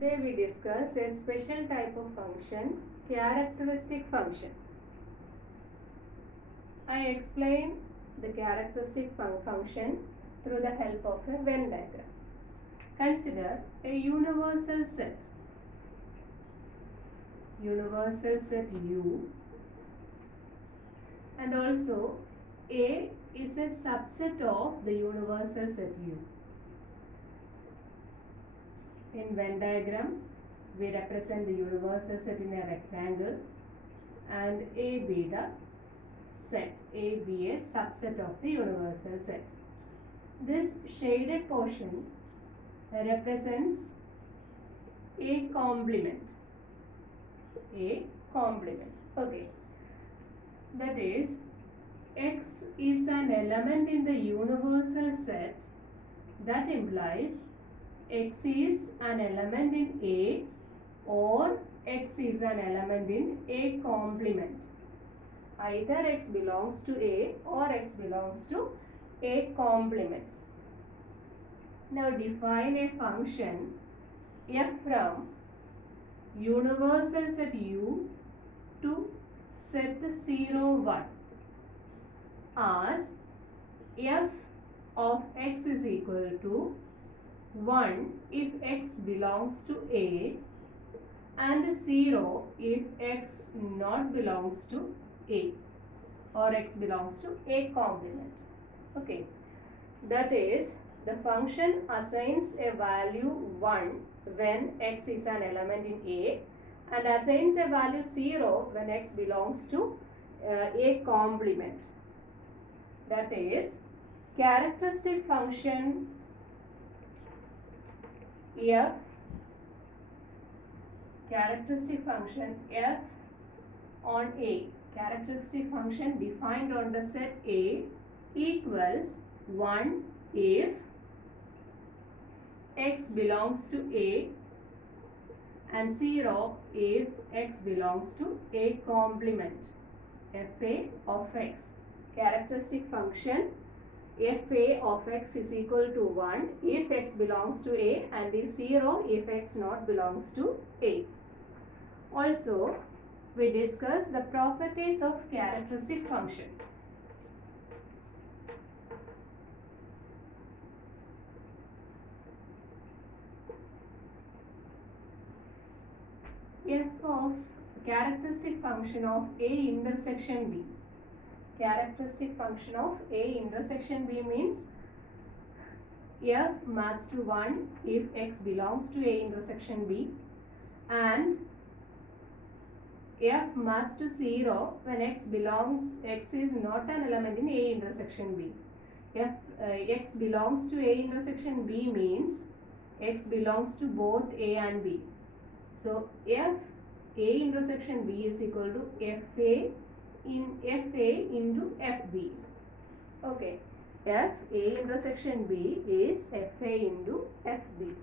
Today we discuss a special type of function, characteristic function. I explain the characteristic function through the help of a Venn diagram. Consider a universal set. Universal set U, and also A is a subset of the universal set U. In Venn diagram, we represent the universal set in a rectangle and A be the set, A be a subset of the universal set. This shaded portion represents a complement. A complement. Okay. That is, X is an element in the universal set. That implies X is an element in A or X is an element in A complement. Either X belongs to A or X belongs to A complement. Now define a function f from universal set U to set 0, 1 as f of x is equal to 1 if x belongs to A and 0 if x not belongs to A or x belongs to A complement. Okay, that is, the function assigns a value 1 when x is an element in A and assigns a value 0 when x belongs to A complement. That is, characteristic function f on A, characteristic function defined on the set A equals 1 if x belongs to A and 0 if x belongs to A complement. Fa of x, characteristic function fa of x is equal to 1 if x belongs to A and is 0 if x not belongs to A. Also, we discuss the properties of characteristic function. F of characteristic function of A intersection B. Characteristic function of A intersection B means f maps to 1 if x belongs to A intersection B and f maps to 0 when x is not an element in A intersection B. X belongs to A intersection B means x belongs to both A and B. So f A intersection B is equal to fa into fb. Okay, f A intersection B is fa into fb.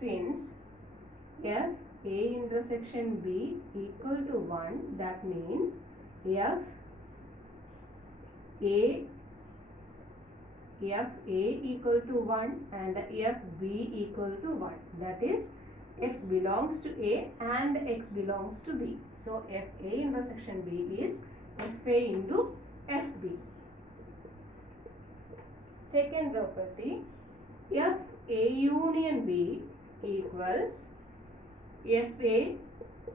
Since f A intersection B equal to 1, that means f A equal to 1 and fb equal to 1. That is, x belongs to A and x belongs to B. So fa intersection B is fa into fb. Second property, f A union B equals fa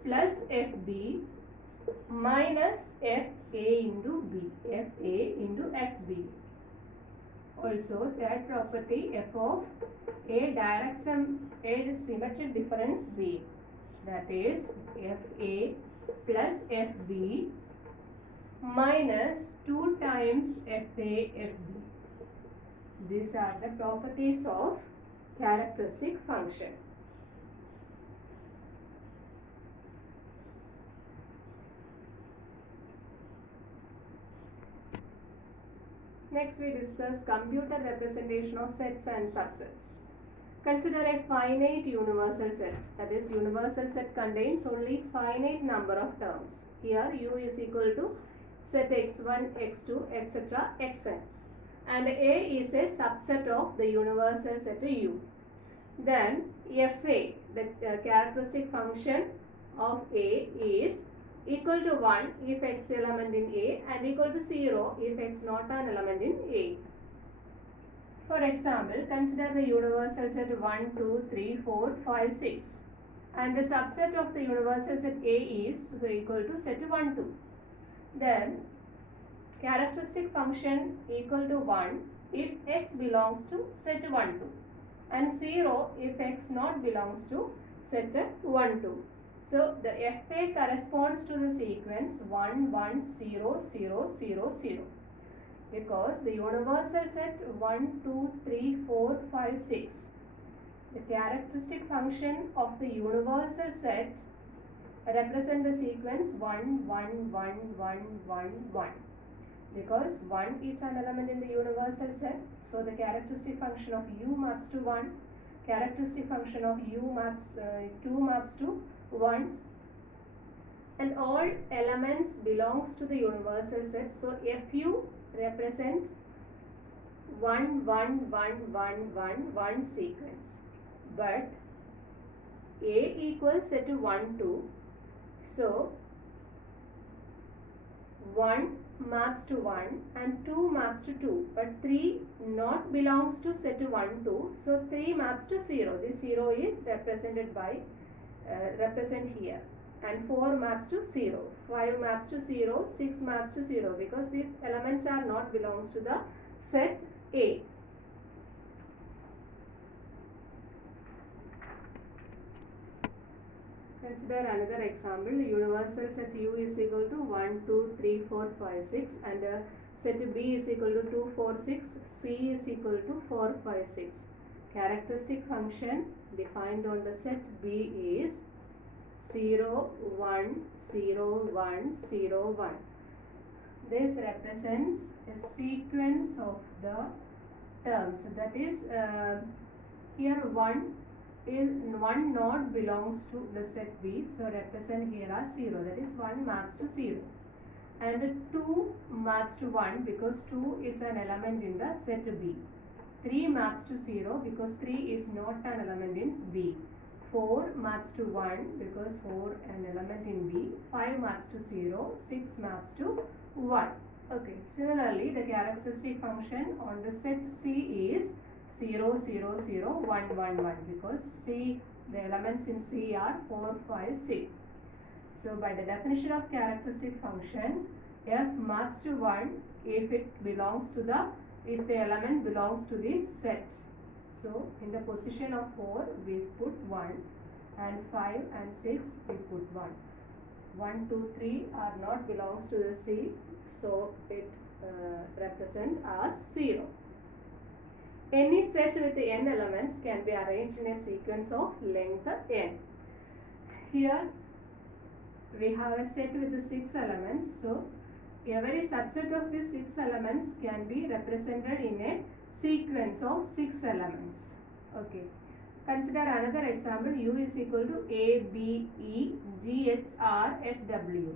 plus fb minus fa into b, fa into fb. Also, third property, f of A direct symmetric difference B, that is fa plus fb minus 2 times fa fb. These are the properties of characteristic function. Next, we discuss computer representation of sets and subsets. Consider a finite universal set. That is, universal set contains only finite number of terms. Here, U is equal to set x1, x2, etc., xn. And A is a subset of the universal set U. Then, fa the characteristic function of A is equal to 1 if x element in A and equal to 0 if x not an element in A. For example, consider the universal set 1, 2, 3, 4, 5, 6 and the subset of the universal set A is equal to set 1, 2. Then characteristic function equal to 1 if x belongs to set 1, 2 and 0 if x not belongs to set 1, 2. So the FA corresponds to the sequence 1, 1, 0, 0, 0, 0 because the universal set 1, 2, 3, 4, 5, 6. The characteristic function of the universal set represent the sequence 1, 1, 1, 1, 1, 1 because 1 is an element in the universal set. So the characteristic function of u maps to 1, characteristic function of u maps 2 maps to 1 and all elements belongs to the universal set. So Fu represent 1, 1, 1, 1, 1, 1 sequence. But A equals set to 1, 2. So 1 maps to 1 and 2 maps to 2. But 3 not belongs to set 1, 2. So 3 maps to 0. This 0 is represented by represent here. And 4 maps to 0, 5 maps to 0, 6 maps to 0 because these elements are not belongs to the set A. Consider another example. The universal set U is equal to 1, 2, 3, 4, 5, 6 and set B is equal to 2, 4, 6, C is equal to 4, 5, 6. Characteristic function defined on the set B is 0, 1, 0, 1, 0, 1. This represents a sequence of the terms. That is, here 1 not belongs to the set B. So represent here as 0. That is 1 maps to 0. And 2 maps to 1 because 2 is an element in the set B. 3 maps to 0 because 3 is not an element in B. 4 maps to 1 because 4 an element in B. 5 maps to 0. 6 maps to 1. Okay. Similarly, the characteristic function on the set C is 0, 0, 0, 1, 1, 1 because C, the elements in C are 4, 5, 6. So by the definition of characteristic function, F maps to 1 if it belongs to the, if the element belongs to the set. So in the position of 4 we put 1 and 5 and 6 we put 1. 1, 2, 3 are not belongs to the C, so it represent as 0. Any set with n elements can be arranged in a sequence of length n. Here we have a set with the 6 elements, so every subset of these 6 elements can be represented in a sequence of 6 elements. Okay. Consider another example. U is equal to A, B, E, G, H, R, S, W.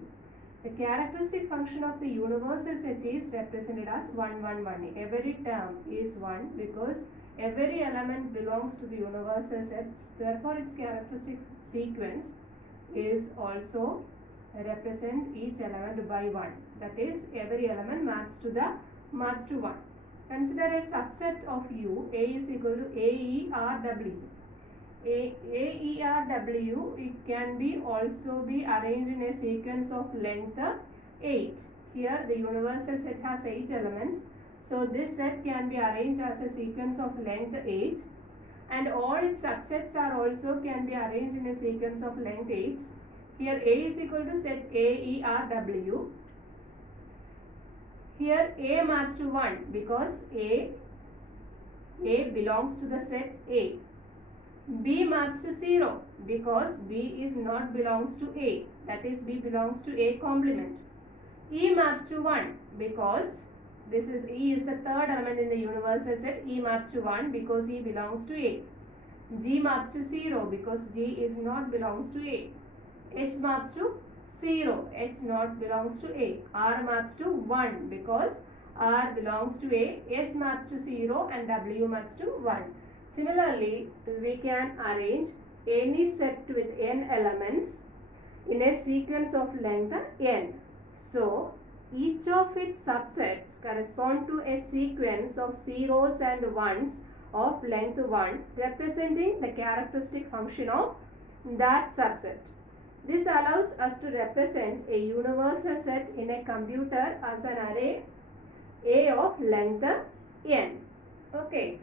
The characteristic function of the universal set is represented as 1, 1, 1. Every term is 1 because every element belongs to the universal set. Therefore, its characteristic sequence is also represent each element by 1. That is, every element maps to 1. Consider a subset of U. A is equal to A, E, R, W. A, E, R, W, it can be also be arranged in a sequence of length 8. Here the universal set has 8 elements. So this set can be arranged as a sequence of length 8 and all its subsets are also can be arranged in a sequence of length 8. Here A is equal to set A, E, R, W. Here A maps to 1 because A belongs to the set A. B maps to 0 because B is not belongs to A. That is, B belongs to A complement. E maps to 1 because this is E is the third element in the universal set. E maps to 1 because E belongs to A. G maps to 0 because G is not belongs to A. H maps to 0. H not belongs to A. R maps to 1 because R belongs to A. S maps to 0 and W maps to 1. Similarly, we can arrange any set with n elements in a sequence of length n. So, each of its subsets correspond to a sequence of zeros and ones of length 1 representing the characteristic function of that subset. This allows us to represent a universal set in a computer as an array A of length n. Okay.